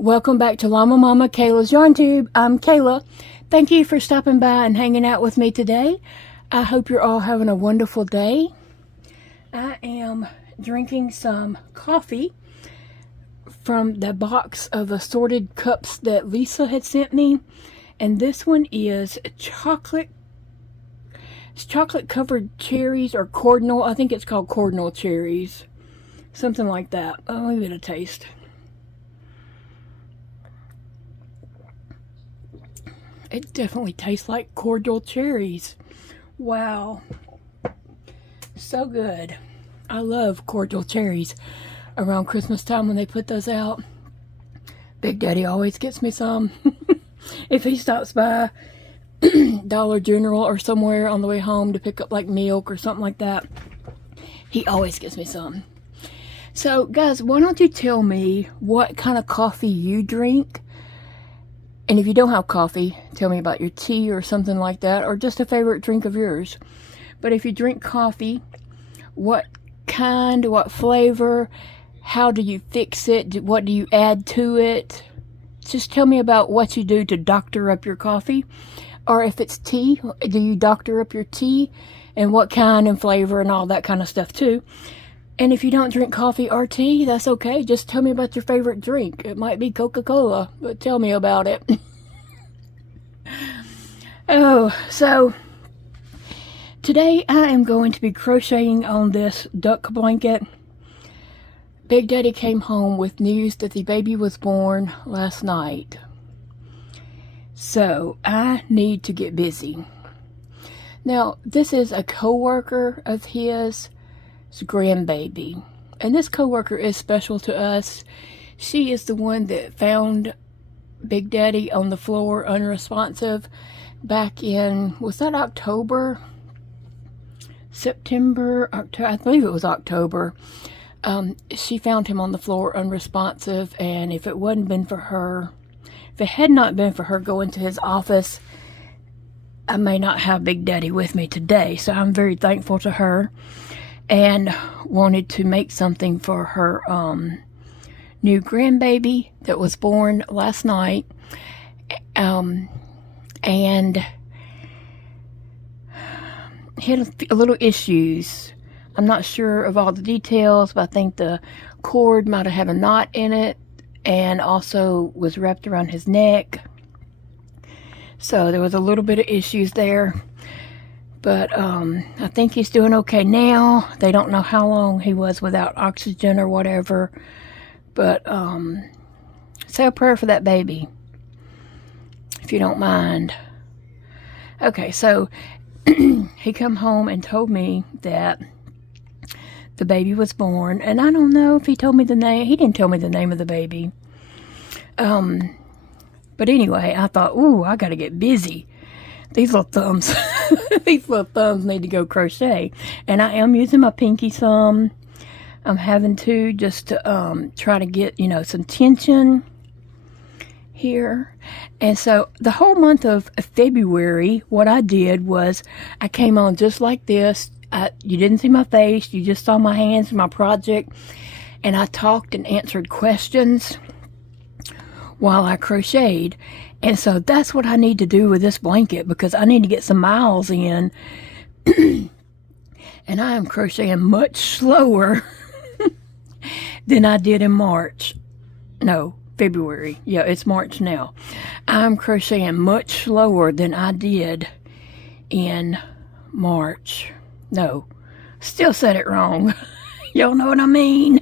Welcome back to Llama Mama Kayla's Yarn Tube. I'm Kayla. Thank you for stopping by and hanging out with me today. I hope you're all having a wonderful day. I am drinking some coffee from the box of assorted cups that Lisa had sent me. And this one is chocolate covered cherries or cardinal. I think it's called cardinal cherries. Something like that. I'll give it a taste. It definitely tastes like cordial cherries. Wow. So good. I love cordial cherries around Christmas time when they put those out. Big Daddy always gets me some. If he stops by Dollar General or somewhere on the way home to pick up like milk or something like that, he always gets me some. So guys, why don't you tell me what kind of coffee you drink? And if you don't have coffee, tell me about your tea or something like that, or just a favorite drink of yours. But if you drink coffee, what kind, what flavor, how do you fix it, what do you add to it? Just tell me about what you do to doctor up your coffee. Or if it's tea, do you doctor up your tea? And what kind and flavor and all that kind of stuff too. And if you don't drink coffee or tea, that's okay. Just tell me about your favorite drink. It might be Coca-Cola, but tell me about it. Oh, so today I am going to be crocheting on this duck blanket. Big Daddy came home with news that the baby was born last night. So I need to get busy. Now, this is a co-worker of his grandbaby, and this co-worker is special to us. She is the one that found Big Daddy on the floor unresponsive back in, was that October? September? October? I believe it was October. She found him on the floor unresponsive, and if it hadn't been for her going to his office, I may not have Big Daddy with me today. So I'm very thankful to her, and wanted to make something for her new grandbaby that was born last night, and had a little issues. I'm not sure of all the details, but I think the cord might have had a knot in it and also was wrapped around his neck. So there was a little bit of issues there. But I think he's doing okay now. They don't know how long he was without oxygen or whatever. But say a prayer for that baby, if you don't mind. Okay, so he come home and told me that the baby was born. And I don't know if he told me the name. He didn't tell me the name of the baby. But anyway, I thought, ooh, I got to get busy. These little thumbs, these little thumbs need to go crochet. And I am using my pinky some. I'm having to just to try to get, some tension here. And so the whole month of February, what I did was I came on just like this. You didn't see my face. You just saw my hands and my project. And I talked and answered questions while I crocheted. And so that's what I need to do with this blanket, because I need to get some miles in. And I am crocheting much slower than I did in March. No, February. Yeah, it's March now. I'm crocheting much slower than I did in March. No, still said it wrong. Y'all know what I mean?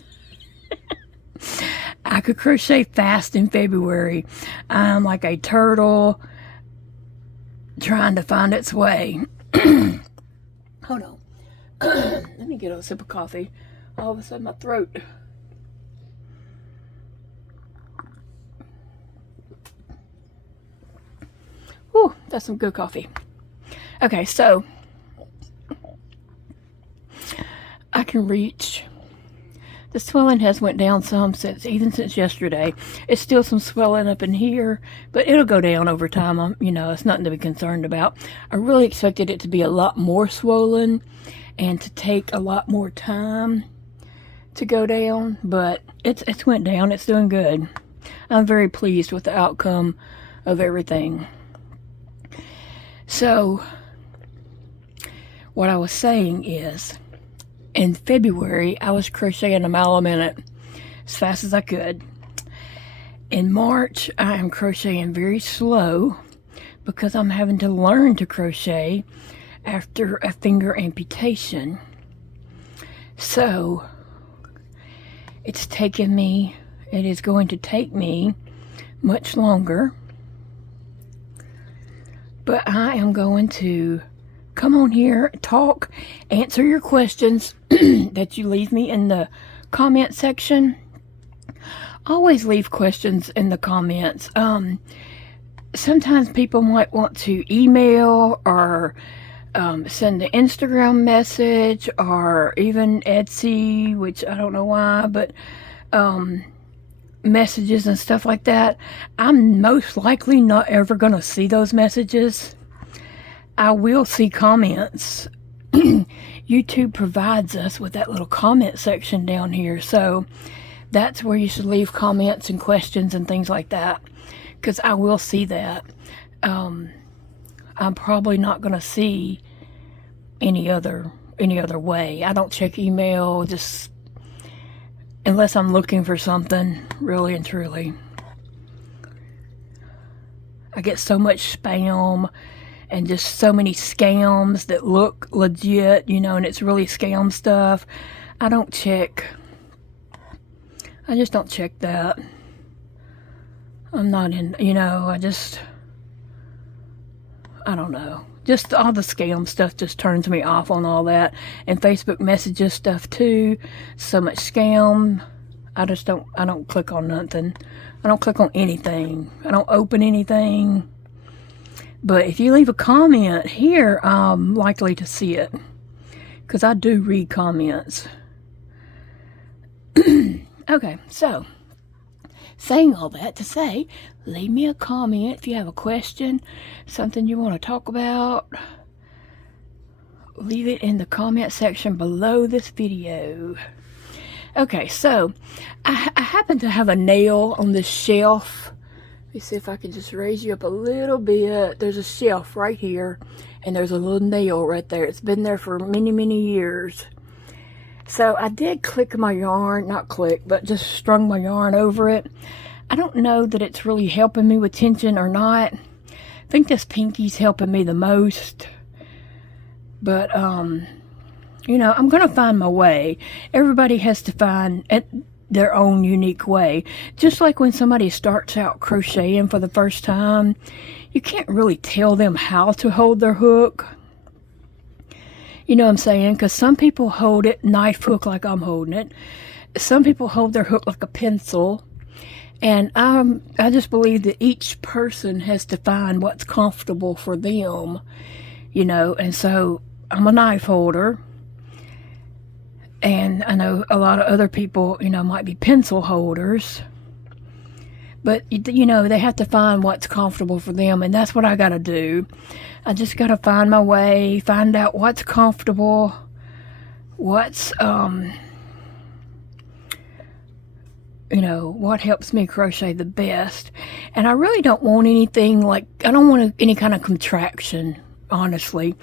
I could crochet fast in February. I'm like a turtle trying to find its way. Hold on. Let me get a sip of coffee. All of a sudden my throat. Whew, that's some good coffee. Okay, so I can reach. The swelling has went down some even since yesterday. It's still some swelling up in here, but it'll go down over time. It's nothing to be concerned about. I really expected it to be a lot more swollen and to take a lot more time to go down, but it's went down. It's doing good. I'm very pleased with the outcome of everything. So, what I was saying is, in February, I was crocheting a mile a minute as fast as I could. In March, I am crocheting very slow because I'm having to learn to crochet after a finger amputation. So, it is going to take me much longer. But I am going to come on here, talk, answer your questions that you leave me in the comment section. Always leave questions in the comments. Sometimes people might want to email or send an Instagram message or even Etsy, which I don't know why, but messages and stuff like that. I'm most likely not ever going to see those messages. I will see comments. YouTube provides us with that little comment section down here, so that's where you should leave comments and questions and things like that, because I will see that. I'm probably not going to see any other way. I don't check email just unless I'm looking for something, really and truly. I get so much spam and just so many scams that look legit, you know, and it's really scam stuff. I don't check. I just don't check that. I'm not in, you know, I don't know. Just all the scam stuff just turns me off on all that. And Facebook messages stuff too. So much scam. I don't click on nothing. I don't click on anything. I don't open anything. But if you leave a comment here, I'm likely to see it. Because I do read comments. Okay, so saying all that to say, leave me a comment if you have a question, something you want to talk about. Leave it in the comment section below this video. Okay, so I happen to have a nail on this shelf. Let me see if I can just raise you up a little bit. There's a shelf right here, and there's a little nail right there. It's been there for many, many years. So I did click my yarn, not click, but just strung my yarn over it. I don't know that it's really helping me with tension or not. I think this pinky's helping me the most. But, you know, I'm going to find my way. Everybody has to find their own unique way. Just like when somebody starts out crocheting for the first time, you can't really tell them how to hold their hook. You know what I'm saying? Because some people hold it knife hook like I'm holding it. Some people hold their hook like a pencil. And I just believe that each person has to find what's comfortable for them. You know, and so I'm a knife holder. And I know a lot of other people, you know, might be pencil holders. But, you know, they have to find what's comfortable for them. And that's what I got to do. I just got to find my way, find out what's comfortable, what's, you know, what helps me crochet the best. And I really don't want anything like, I don't want any kind of contraction, honestly.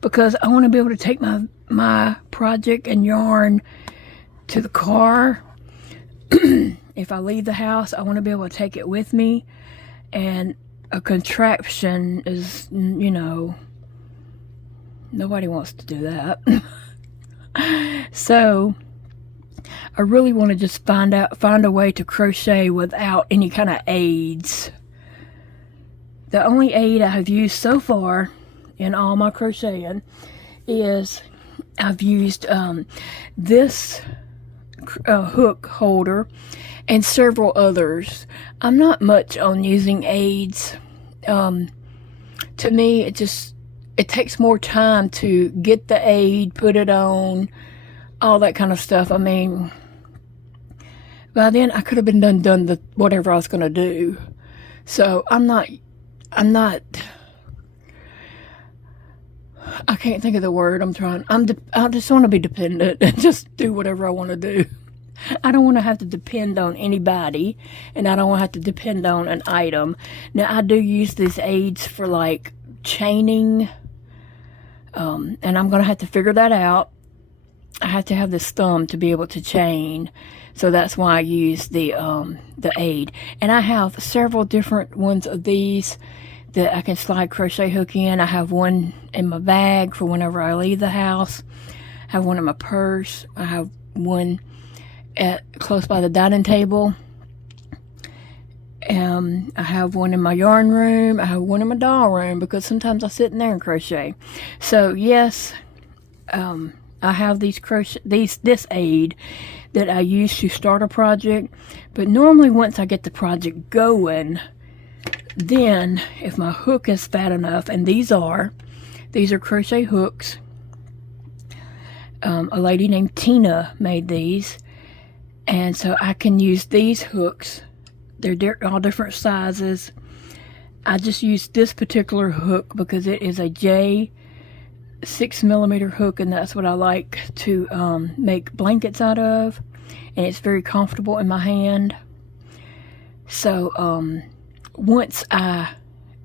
Because I want to be able to take my project and yarn to the car. If I leave the house, I want to be able to take it with me. And a contraption is, you know, nobody wants to do that. So, I really want to just find a way to crochet without any kind of aids. The only aid I have used so far in all my crocheting is I've used this hook holder and several others. I'm not much on using aids. To me, it takes more time to get the aid, put it on, all that kind of stuff. I mean, by then I could have been done whatever I was going to do. So I can't think of the word I'm trying. I just want to be dependent and just do whatever I want to do. I don't want to have to depend on anybody, and I don't want to have to depend on an item. Now, I do use these aids for like chaining, and I'm going to have to figure that out. I have to have this thumb to be able to chain, so that's why I use the aid. And I have several different ones of these that I can slide crochet hook in. I have one in my bag for whenever I leave the house. I have one in my purse. I have one close by the dining table. I have one in my yarn room. I have one in my doll room because sometimes I sit in there and crochet. So yes, I have this aid that I use to start a project. But normally once I get the project going, then if my hook is fat enough, and these are crochet hooks. A lady named Tina made these, and so I can use these hooks. They're all different sizes. I just use this particular hook because it is a J 6mm hook, and that's what I like to make blankets out of, and it's very comfortable in my hand. So once I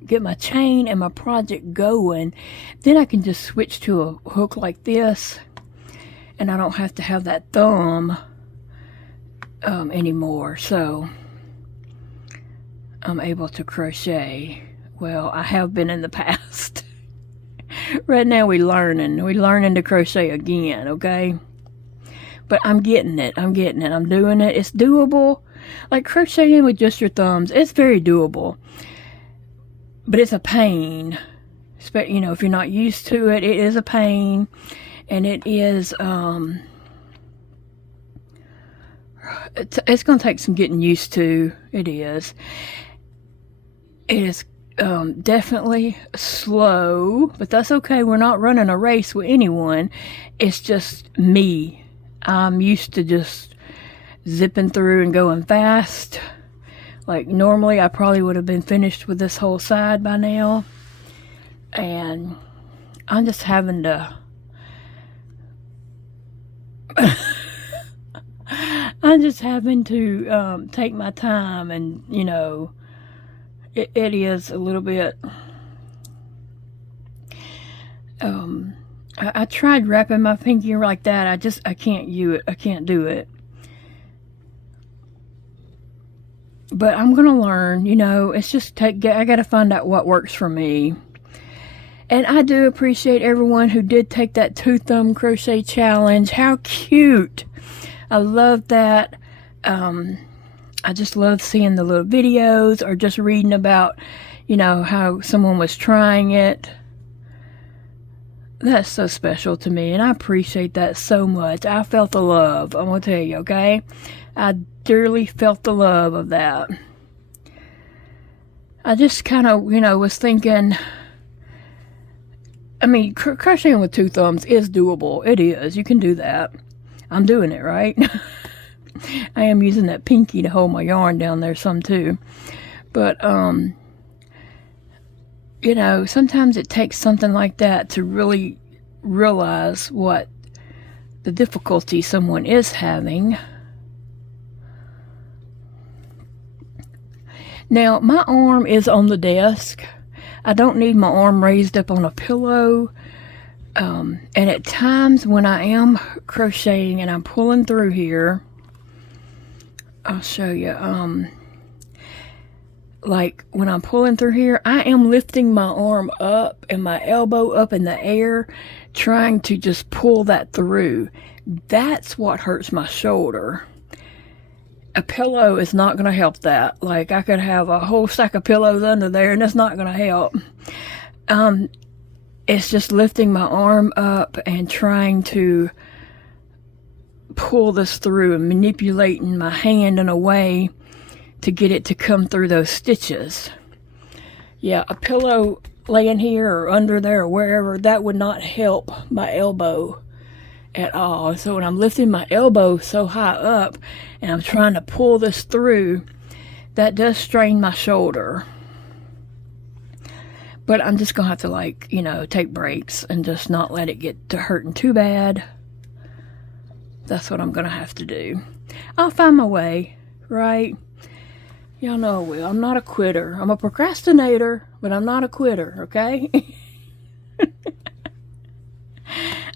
get my chain and my project going, then I can just switch to a hook like this, and I don't have to have that thumb anymore. So I'm able to crochet. Well, I have been in the past. Right now we're learning to crochet again, okay? But I'm getting it. I'm doing it. It's doable. Like crocheting with just your thumbs, it's very doable. But it's a pain. You know, if you're not used to it, it is a pain. And it is, it's going to take some getting used to. It is. It is definitely slow, but that's okay. We're not running a race with anyone. It's just me. I'm used to just zipping through and going fast. Like normally I probably would have been finished with this whole side by now, and I'm just having to take my time, and you know, it is a little bit I tried wrapping my pinky like that. I can't do it. But I'm gonna learn, you know. It's just I gotta find out what works for me. And I do appreciate everyone who did take that 2-thumb crochet challenge. How cute! I love that. I just love seeing the little videos, or just reading about, you know, how someone was trying it. That's so special to me, and I appreciate that so much. I felt the love, I'm gonna tell you, okay? I dearly felt the love of that. I just kind of, you know, was thinking, I mean, crocheting with 2 thumbs is doable. It is. You can do that. I'm doing it, right? I am using that pinky to hold my yarn down there some too. But, you know, sometimes it takes something like that to really realize what the difficulty someone is having. Now, my arm is on the desk. I don't need my arm raised up on a pillow. And at times when I am crocheting and I'm pulling through here, I'll show you. Like when I'm pulling through here, I am lifting my arm up and my elbow up in the air, trying to just pull that through. That's what hurts my shoulder. A pillow is not going to help that. Like, I could have a whole stack of pillows under there and it's not going to help. It's just lifting my arm up and trying to pull this through and manipulating my hand in a way to get it to come through those stitches. Yeah, a pillow laying here or under there or wherever, that would not help my elbow at all. So when I'm lifting my elbow so high up and I'm trying to pull this through, that does strain my shoulder. But I'm just gonna have to, like, you know, take breaks and just not let it get to hurting too bad. That's what I'm gonna have to do. I'll find my way, right? Y'all know I will. I'm not a quitter. I'm a procrastinator, but I'm not a quitter, okay?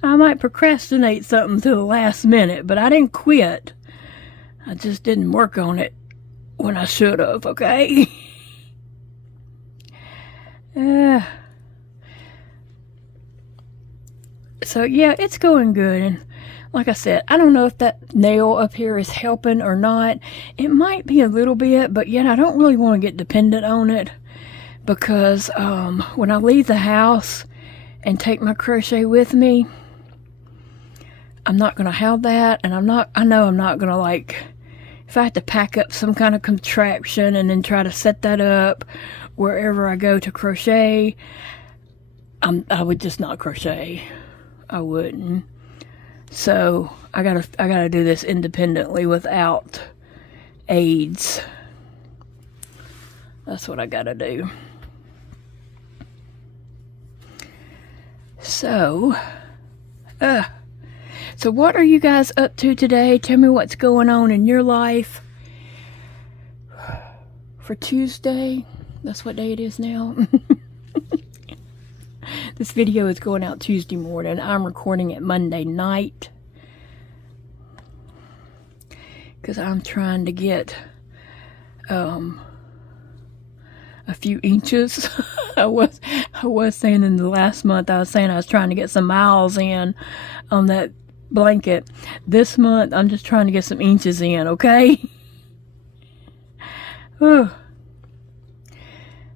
I might procrastinate something to the last minute, but I didn't quit. I just didn't work on it when I should have, okay? So yeah, it's going good. And like I said, I don't know if that nail up here is helping or not. It might be a little bit, but yet I don't really want to get dependent on it, because when I leave the house and take my crochet with me, I'm not going to have that. And I know I'm not going to, like, if I have to pack up some kind of contraption and then try to set that up wherever I go to crochet, I would just not crochet. I wouldn't. So I gotta do this independently without aids. That's what I gotta do. So what are you guys up to today? Tell me what's going on in your life for Tuesday. That's what day it is now. This video is going out Tuesday morning. I'm recording it Monday night because I'm trying to get a few inches. I was saying in the last month, I was saying I was trying to get some miles in on that blanket. This month, I'm just trying to get some inches in, okay?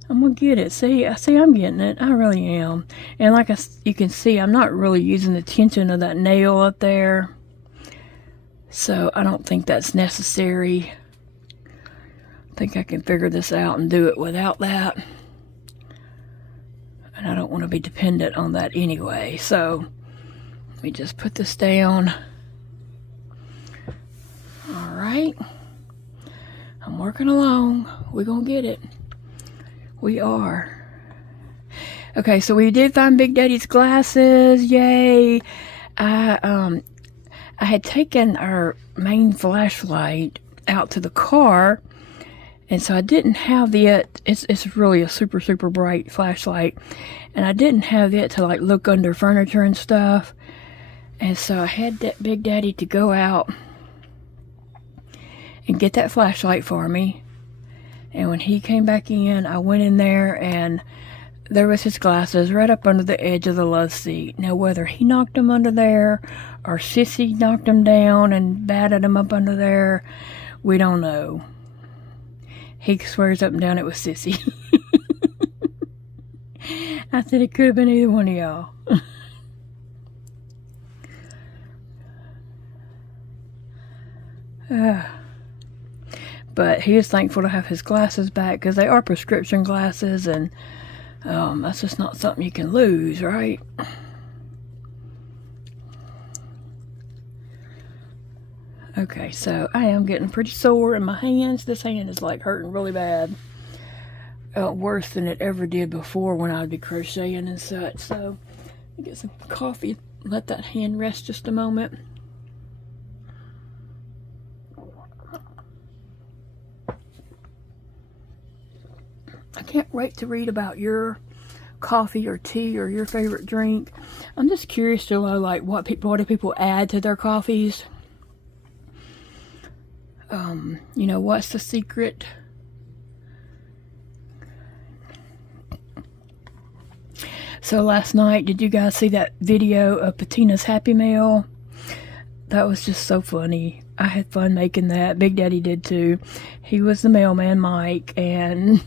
I'm gonna get it. See, I'm getting it. I really am. And like you can see, I'm not really using the tension of that nail up there. So I don't think that's necessary. I think I can figure this out and do it without that. And I don't want to be dependent on that anyway. So let me just put this down. All right. I'm working along. We're gonna get it. We are. Okay, so we did find Big Daddy's glasses. Yay. I had taken our main flashlight out to the car, and so I didn't have it. It's really a super, super bright flashlight, and I didn't have it to, like, look under furniture and stuff. And so I had that Big Daddy to go out and get that flashlight for me. And when he came back in, I went in there, and there was his glasses right up under the edge of the love seat. Now, whether he knocked them under there or Sissy knocked them down and batted them up under there, we don't know. He swears up and down it was Sissy. I said it could have been either one of y'all. But he is thankful to have his glasses back, because they are prescription glasses, and that's just not something you can lose, right? Okay, so I am getting pretty sore in my hands. This hand is, like, hurting really bad. Worse than it ever did before when I'd be crocheting and such. So, let me get some coffee. Let that hand rest just a moment. I can't wait to read about your coffee or tea or your favorite drink. I'm just curious to know, like, what do people add to their coffees? You know, what's the secret? So last night, did you guys see that video of Patina's Happy Mail? That was just so funny. I had fun making that. Big Daddy did too. He was the mailman, Mike, and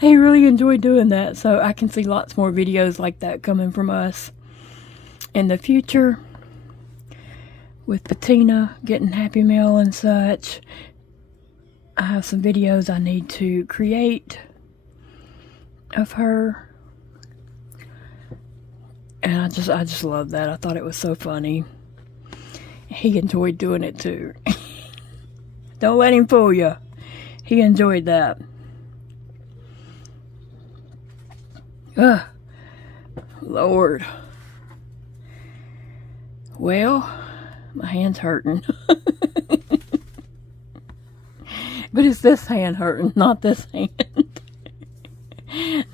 he really enjoyed doing that. So I can see lots more videos like that coming from us in the future, with Patina getting Happy Mail and such. I have some videos I need to create of her, and I just love that. I thought it was so funny. He enjoyed doing it too. Don't let him fool you. He enjoyed that. Lord. Well, My hand's hurting. But it's this hand hurting, not this hand.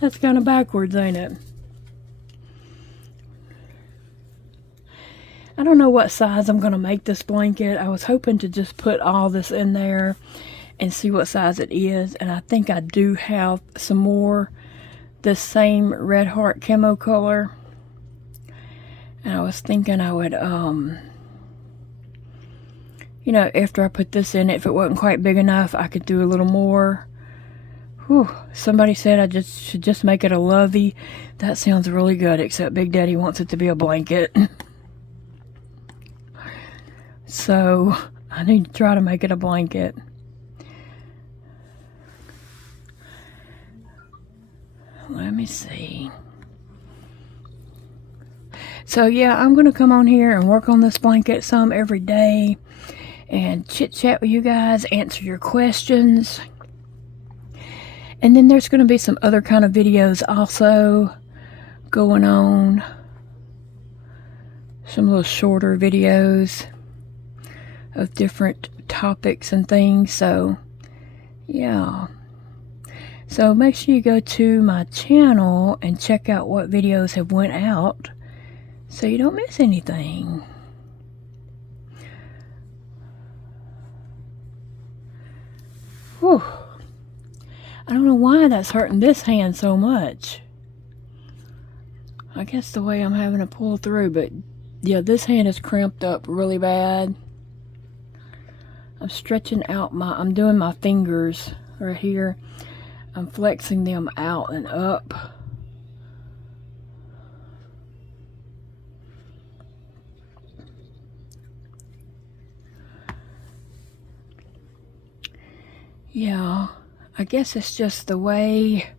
That's kind of backwards, ain't it? I don't know what size I'm going to make this blanket. I was hoping to just put all this in there and see what size it is. And I think I do have some more this same red heart camo color. And I was thinking I would, you know, after I put this in, if it wasn't quite big enough, I could do a little more. Whew. Somebody said I should just make it a lovey. That sounds really good, except Big Daddy wants it to be a blanket. So I need to try to make it a blanket. Let me see. So yeah, I'm going to come on here and work on this blanket some every day and chit chat with you guys, answer your questions. And then there's going to be some other kind of videos also going on. Some little shorter videos of different topics and things. So yeah. So make sure you go to my channel and check out what videos have went out so you don't miss anything. Whew. I don't know why that's hurting this hand so much. I guess the way I'm having to pull through, but yeah, this hand is cramped up really bad. I'm stretching out I'm doing my fingers right here. I'm flexing them out and up. Yeah, I guess it's just the way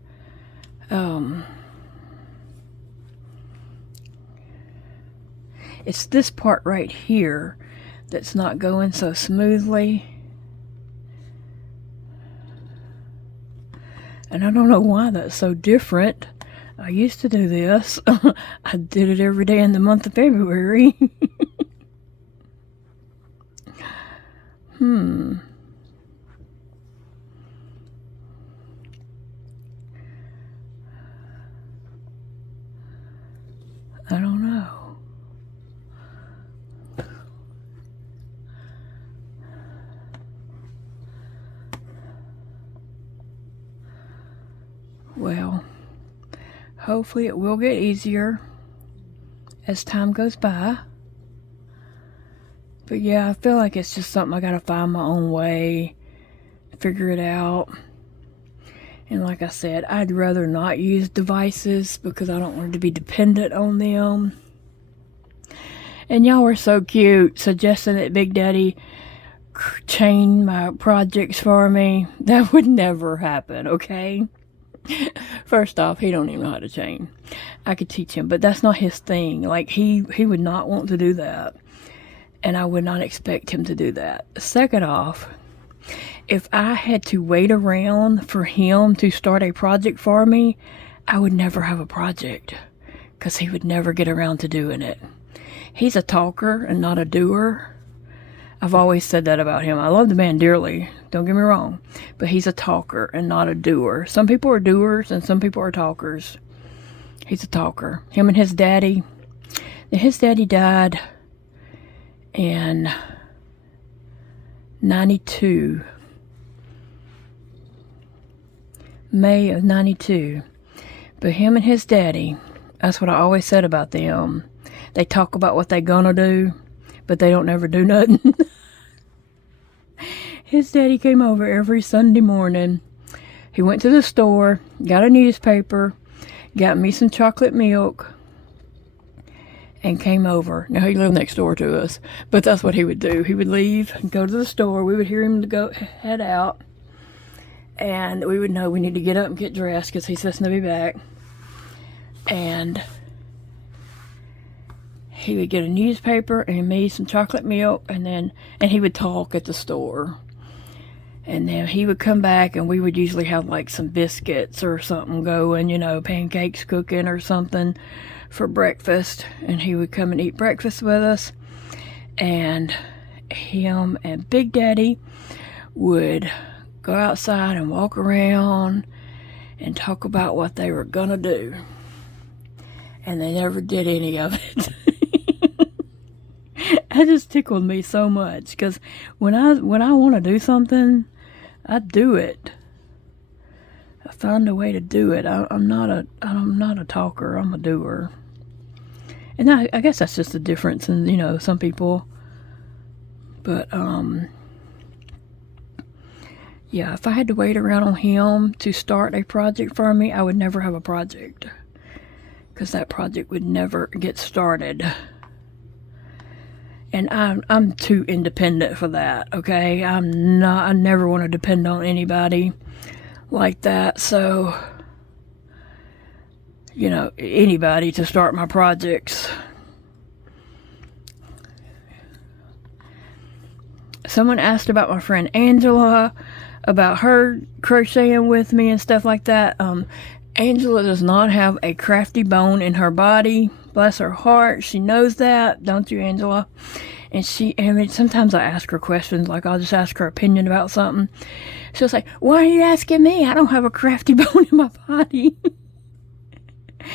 it's this part right here that's not going so smoothly. And I don't know why that's so different. I used to do this. I did it every day in the month of February. I don't know. Well, hopefully it will get easier as time goes by. But yeah, I feel like it's just something I gotta find my own way, figure it out. And like I said, I'd rather not use devices because I don't want to be dependent on them. And y'all were so cute suggesting that Big Daddy chain my projects for me. That would never happen, okay? First off, he don't even know how to chain. I could teach him, but that's not his thing. Like, he would not want to do that. And I would not expect him to do that. Second off, if I had to wait around for him to start a project for me, I would never have a project. Because he would never get around to doing it. He's a talker and not a doer. I've always said that about him. I love the man dearly, don't get me wrong, but he's a talker and not a doer. Some people are doers and some people are talkers. He's a talker. Him and his daddy died in 92. May of 92. But him and his daddy, that's what I always said about them. They talk about what they gonna do, but they don't never do nothing. His daddy came over every Sunday morning. He went to the store, got a newspaper, got me some chocolate milk, and came over. Now, he lived next door to us, but that's what he would do. He would leave and go to the store. We would hear him head out, and we would know we need to get up and get dressed because he's supposed to be back. And he would get a newspaper and me some chocolate milk, and he would talk at the store. And then he would come back, and we would usually have like some biscuits or something going, you know, pancakes cooking or something for breakfast. And he would come and eat breakfast with us. and him and Big Daddy would go outside and walk around and talk about what they were gonna do, and they never did any of it. That just tickled me so much, because when I want to do something, I do it. I find a way to do it. I'm not a talker. I'm a doer. And I guess that's just the difference in, you know, some people. But yeah, if I had to wait around on him to start a project for me, I would never have a project, because that project would never get started. And I'm too independent for that, okay? I never want to depend on anybody like that. So, you know, anybody to start my projects. Someone asked about my friend Angela, about her crocheting with me and stuff like that. Angela does not have a crafty bone in her body. Bless her heart. She knows that. Don't you, Angela? And sometimes I ask her questions, like I'll just ask her opinion about something. She'll say, "Why are you asking me? I don't have a crafty bone in my body."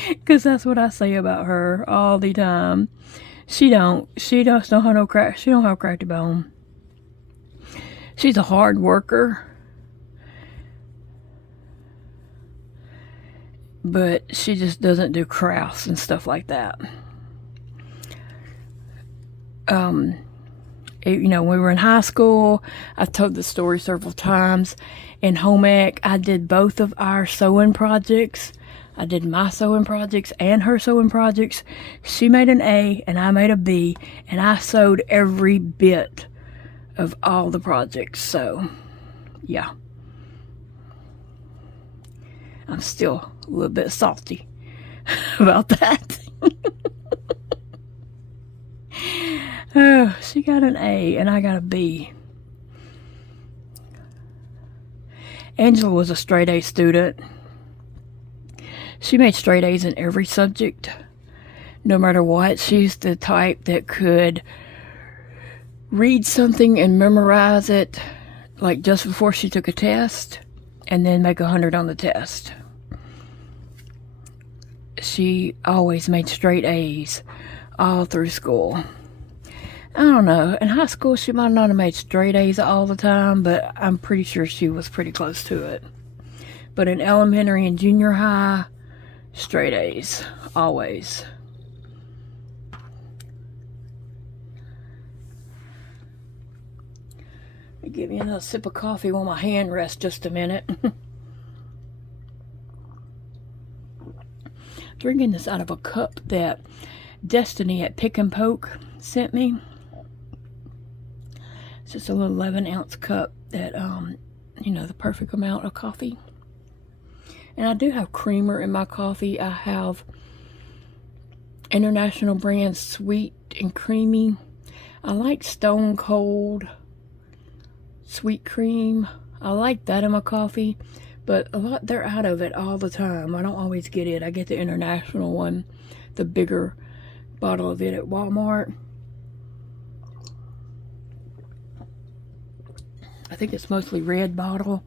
Because that's what I say about her all the time. She don't have a crafty bone. She's a hard worker, but she just doesn't do crafts and stuff like that. You know, when we were in high school, I've told this story several times. In home ec, I did both of our sewing projects. I did my sewing projects and her sewing projects. She made an A and I made a B, and I sewed every bit of all the projects. So, yeah. I'm still a little bit salty about that. Oh, she got an A and I got a B. Angela was a straight A student. She made straight A's in every subject, no matter what. She's the type that could read something and memorize it, like just before she took a test, and then make 100 on the test. She always made straight A's all through school. I don't know, in high school she might not have made straight A's all the time, but I'm pretty sure she was pretty close to it. But in elementary and junior high, straight A's, always. Give me another sip of coffee while my hand rests just a minute. Drinking this out of a cup that Destiny at Pick and Poke sent me. It's just a little 11-ounce cup that, you know, the perfect amount of coffee. And I do have creamer in my coffee. I have International brand Sweet and Creamy. I like Stone Cold Sweet Cream. I like that in my coffee, but they're out of it all the time. I don't always get it. I get the International one, the bigger bottle of it at Walmart. I think it's mostly red bottle.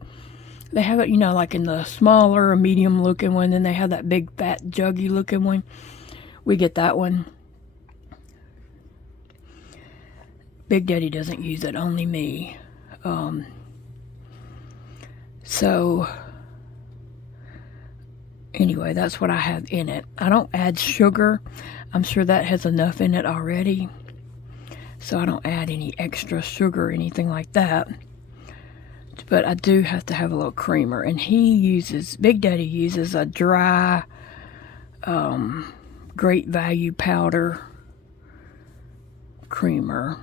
They have it, you know, like in the smaller or medium looking one. Then they have that big fat juggy looking one. We get that one. Big Daddy doesn't use it, only me. So anyway, that's what I have in it. I don't add sugar. I'm sure that has enough in it already, so I don't add any extra sugar or anything like that. But I do have to have a little creamer, and Big Daddy uses a dry Great Value powder creamer.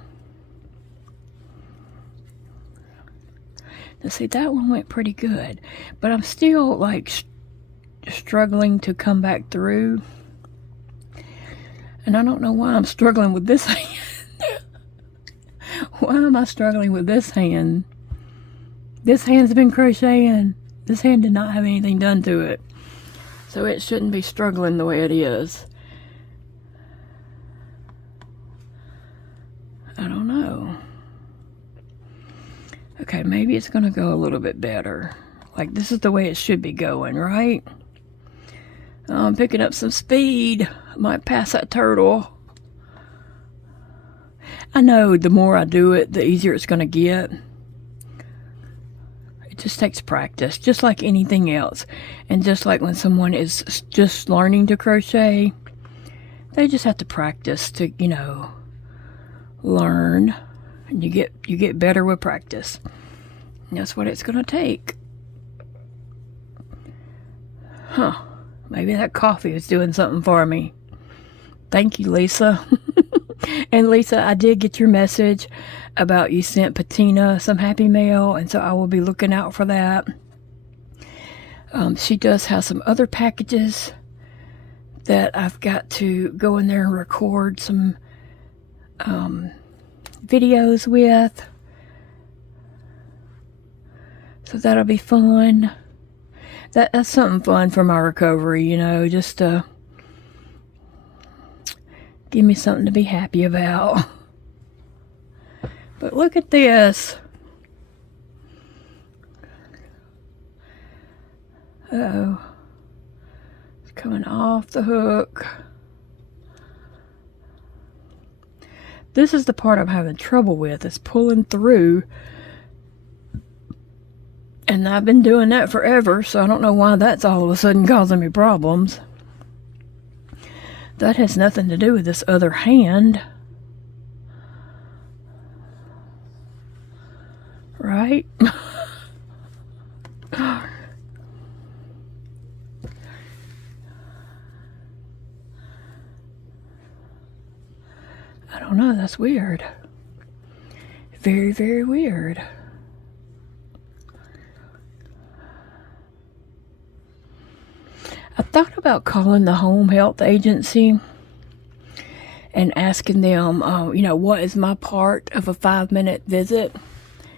Now see, that one went pretty good, but I'm still like struggling to come back through, and I don't know why I'm struggling with this hand. Why am I struggling with this hand? This hand's been crocheting. This hand did not have anything done to it, so it shouldn't be struggling the way it is. I don't know. Okay, maybe it's going to go a little bit better. Like, this is the way it should be going, right? I'm picking up some speed. I might pass that turtle. I know the more I do it, the easier it's going to get. It just takes practice, just like anything else. And just like when someone is just learning to crochet, they just have to practice to, you know, learn. And you get better with practice. And that's what it's going to take. Huh. Maybe that coffee is doing something for me. Thank you, Lisa. And Lisa, I did get your message about you sent Patina some happy mail, and so I will be looking out for that. She does have some other packages that I've got to go in there and record some videos with. So that'll be fun. That's something fun for my recovery, you know, just to give me something to be happy about. But look at this. Uh-oh. It's coming off the hook. This is the part I'm having trouble with, is pulling through. And I've been doing that forever, so I don't know why that's all of a sudden causing me problems. That has nothing to do with this other hand. Right? I don't know, that's weird. Very, very weird. I thought about calling the home health agency and asking them, you know, what is my part of a 5-minute visit?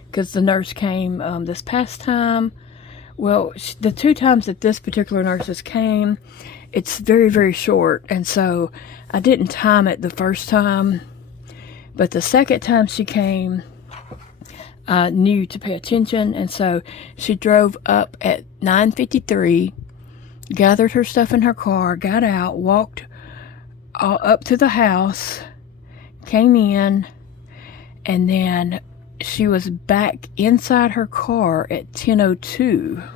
Because the nurse came this past time. Well, the 2 times that this particular nurse has came, it's very, very short. And so I didn't time it the first time. But the second time she came, I knew to pay attention. And so she drove up at 9:53. Gathered her stuff in her car, got out, walked up to the house, came in, and then she was back inside her car at 10:02.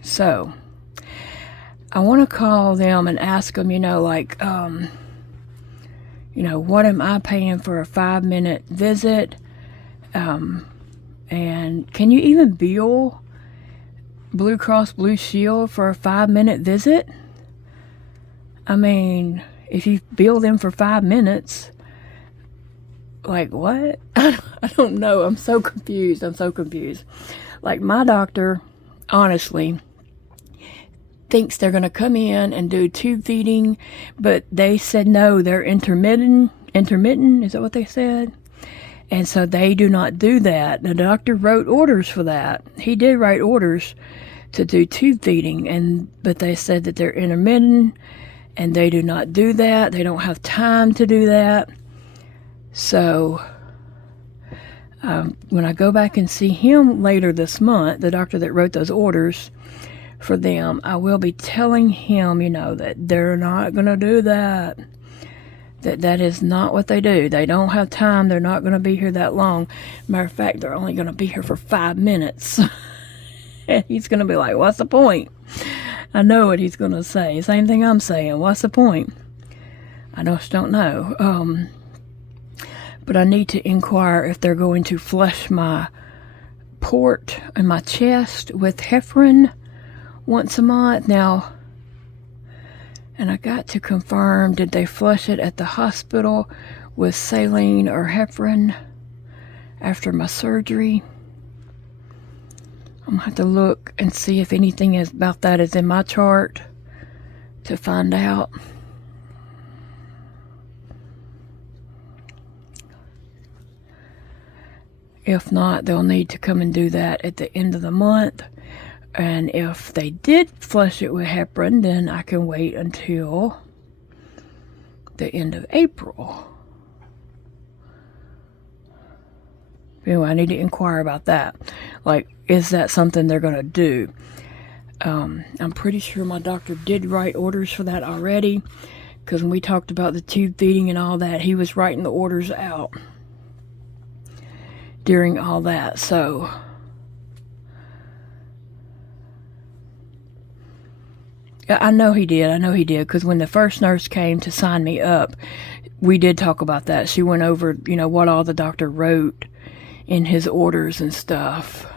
So, I want to call them and ask them, you know, like, you know, what am I paying for a 5-minute visit? And can you even bill Blue Cross Blue Shield for a 5-minute visit? I mean, if you bill them for 5 minutes, like what? I don't know. I'm so confused. Like, my doctor, honestly, thinks they're going to come in and do tube feeding, but they said no, they're intermittent, is that what they said? And so they do not do that. The doctor wrote orders for that. He did write orders to do tube feeding, but they said that they're intermittent and they do not do that. They don't have time to do that. So when I go back and see him later this month, the doctor that wrote those orders for them, I will be telling him, you know, that they're not going to do that. That is not what they do. They don't have time. They're not going to be here that long. Matter of fact, they're only going to be here for 5 minutes. And he's going to be like, what's the point? I know what he's going to say. Same thing I'm saying. What's the point? I just don't know. But I need to inquire if they're going to flush my port and my chest with heparin once a month. Now, and I got to confirm, did they flush it at the hospital with saline or heparin after my surgery? I'm going to have to look and see if anything about that is in my chart to find out. If not, they'll need to come and do that at the end of the month. And if they did flush it with heparin, then I can wait until the end of April. Anyway, I need to inquire about that. Like, is that something they're going to do? I'm pretty sure my doctor did write orders for that already, because when we talked about the tube feeding and all that, he was writing the orders out during all that. So I know he did, because when the first nurse came to sign me up, we did talk about that. She went over, you know, what all the doctor wrote in his orders and stuff.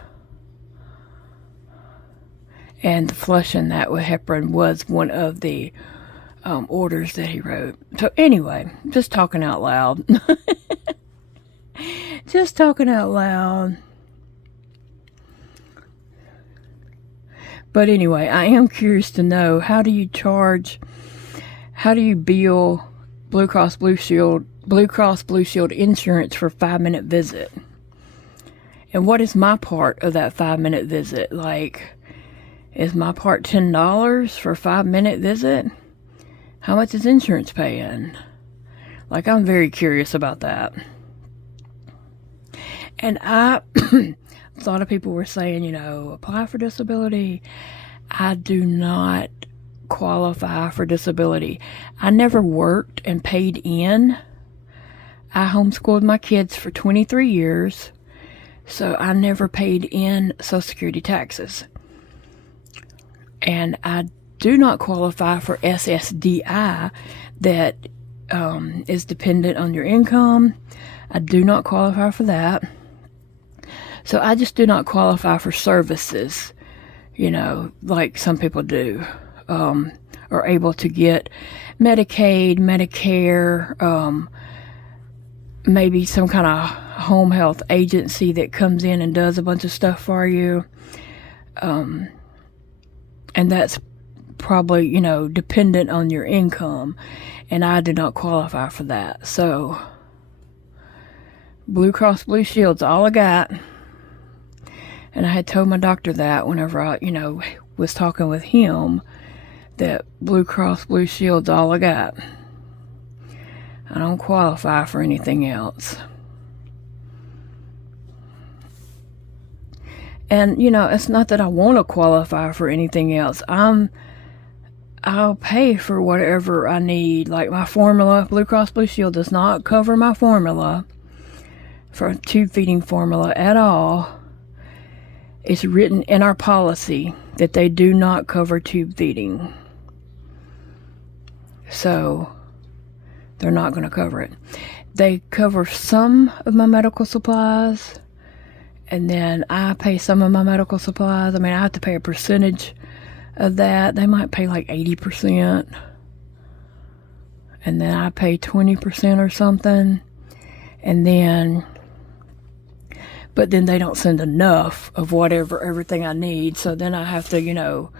And the flushing that with heparin was one of the orders that he wrote. So anyway, just talking out loud. Just talking out loud. But anyway, I am curious to know, how do you bill Blue Cross Blue Shield insurance for a 5-minute visit? And what is my part of that 5-minute visit? Like, is my part $10 for a 5-minute visit? How much is insurance paying? Like, I'm very curious about that. And a lot of people were saying, you know, apply for disability. I do not qualify for disability. I never worked and paid in. I homeschooled my kids for 23 years, so I never paid in Social Security taxes. And I do not qualify for SSDI, that is dependent on your income. I do not qualify for that. So I just do not qualify for services, you know, like some people do, are able to get Medicaid, Medicare, maybe some kind of home health agency that comes in and does a bunch of stuff for you. And that's probably, you know, dependent on your income. And I do not qualify for that. So Blue Cross Blue Shield's all I got. And I had told my doctor that whenever I, you know, was talking with him, that Blue Cross Blue Shield's all I got. I don't qualify for anything else. And, you know, it's not that I want to qualify for anything else. I'll pay for whatever I need. Like my formula, Blue Cross Blue Shield does not cover my formula, for tube feeding formula at all. It's written in our policy that they do not cover tube feeding. So they're not going to cover it. They cover some of my medical supplies, and then I pay some of my medical supplies. I mean, I have to pay a percentage of that. They might pay like 80%, and then I pay 20% or something, and then, but then they don't send enough of everything I need, so then I have to, you know,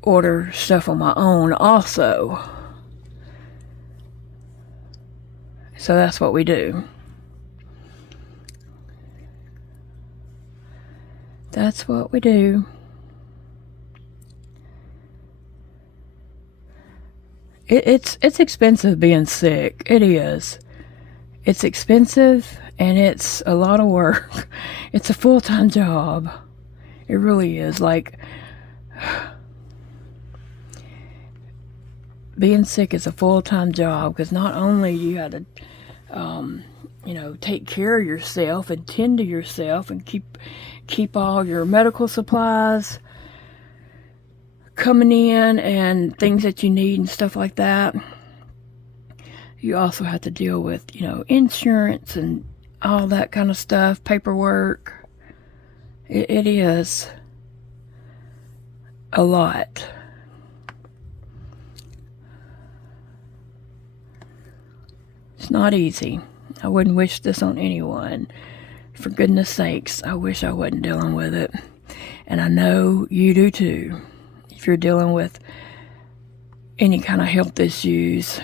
order stuff on my own also. So that's what we do. That's what we do. It's expensive being sick. It is. It's expensive, and it's a lot of work. It's a full-time job. It really is. Like, being sick is a full-time job, because not only you got to, you know, take care of yourself and tend to yourself and keep all your medical supplies coming in and things that you need and stuff like that. You also have to deal with, you know, insurance and all that kind of stuff, paperwork. It is a lot. It's not easy. I wouldn't wish this on anyone. For goodness sakes, I wish I wasn't dealing with it. And I know you do too. If you're dealing with any kind of health issues.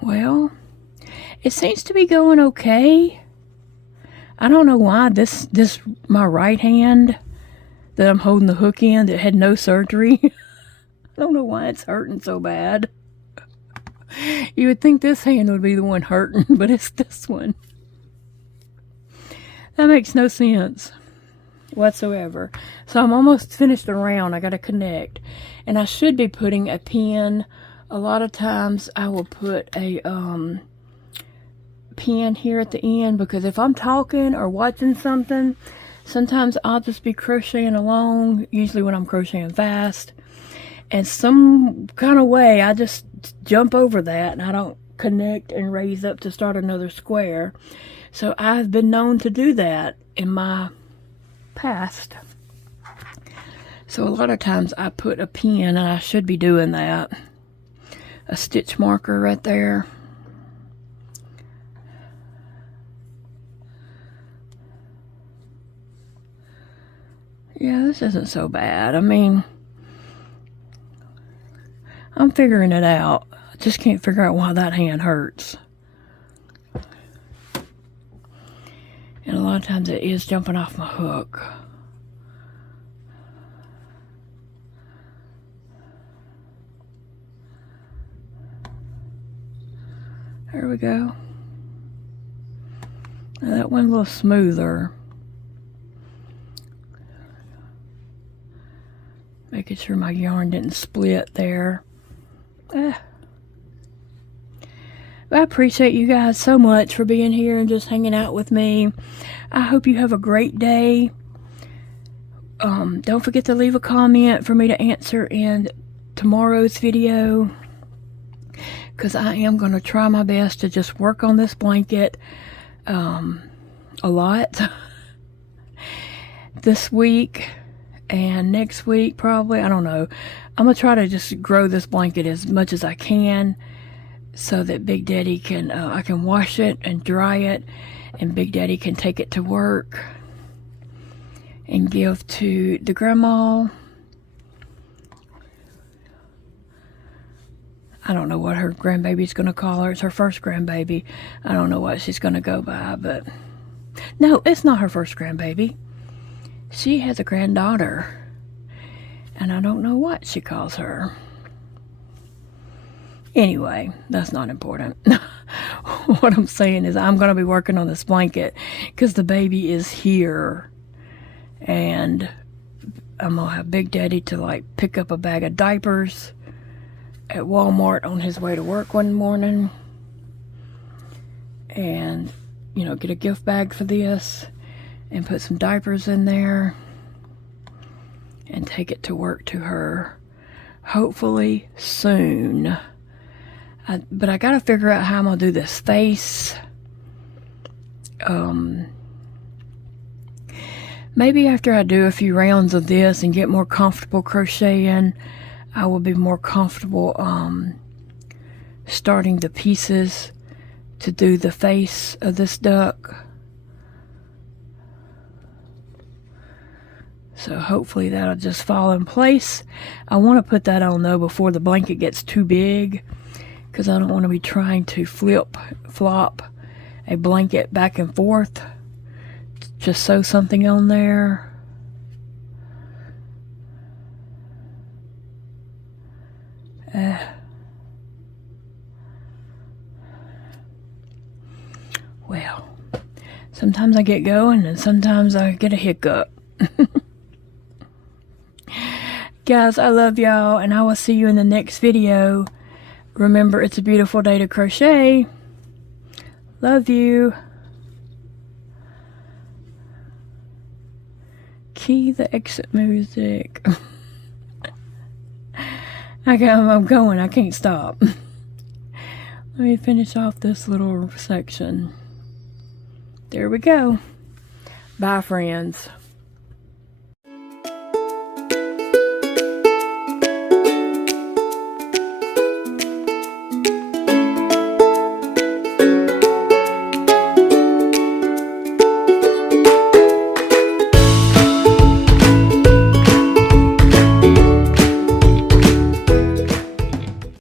Well, it seems to be going okay. I don't know why this my right hand that I'm holding the hook in that had no surgery. I don't know why it's hurting so bad. You would think this hand would be the one hurting, but it's this one. That makes no sense whatsoever. So I'm almost finished the round. I got to connect. And I should be putting a pin. A lot of times I will put a pin here at the end, because if I'm talking or watching something, sometimes I'll just be crocheting along, usually when I'm crocheting fast. And some kind of way, I just jump over that and I don't connect and raise up to start another square. So I've been known to do that in my past. So a lot of times I put a pin, and I should be doing that. A stitch marker right there. Yeah, this isn't so bad. I mean, I'm figuring it out. I just can't figure out why that hand hurts. And a lot of times it is jumping off my hook. There we go. Now that went a little smoother. Making sure my yarn didn't split there. I appreciate you guys so much for being here and just hanging out with me. I hope you have a great day. Don't forget to leave a comment for me to answer in tomorrow's video, because I am going to try my best to just work on this blanket a lot this week and next week probably. I don't know. I'm going to try to just grow this blanket as much as I can, so that Big Daddy can, I can wash it and dry it, and Big Daddy can take it to work and give to the grandma. I don't know what her grandbaby's going to call her. It's her first grandbaby. I don't know what she's going to go by, but no, it's not her first grandbaby. She has a granddaughter, and I don't know what she calls her. Anyway, that's not important. What I'm saying is I'm going to be working on this blanket because the baby is here. And I'm going to have Big Daddy to like pick up a bag of diapers at Walmart on his way to work one morning. And, you know, get a gift bag for this and put some diapers in there and take it to work to her. Hopefully soon. But I gotta figure out how I'm gonna do this face. Maybe after I do a few rounds of this and get more comfortable crocheting, I will be more comfortable starting the pieces to do the face of this duck. So hopefully that'll just fall in place. I want to put that on though before the blanket gets too big, because I don't want to be trying to flop a blanket back and forth. Just sew something on there. Well, sometimes I get going and sometimes I get a hiccup. Guys, I love y'all, and I will see you in the next video. Remember, it's a beautiful day to crochet. Love you. Key the exit music. Okay, I'm going. I can't stop. Let me finish off this little section. There we go. Bye, friends.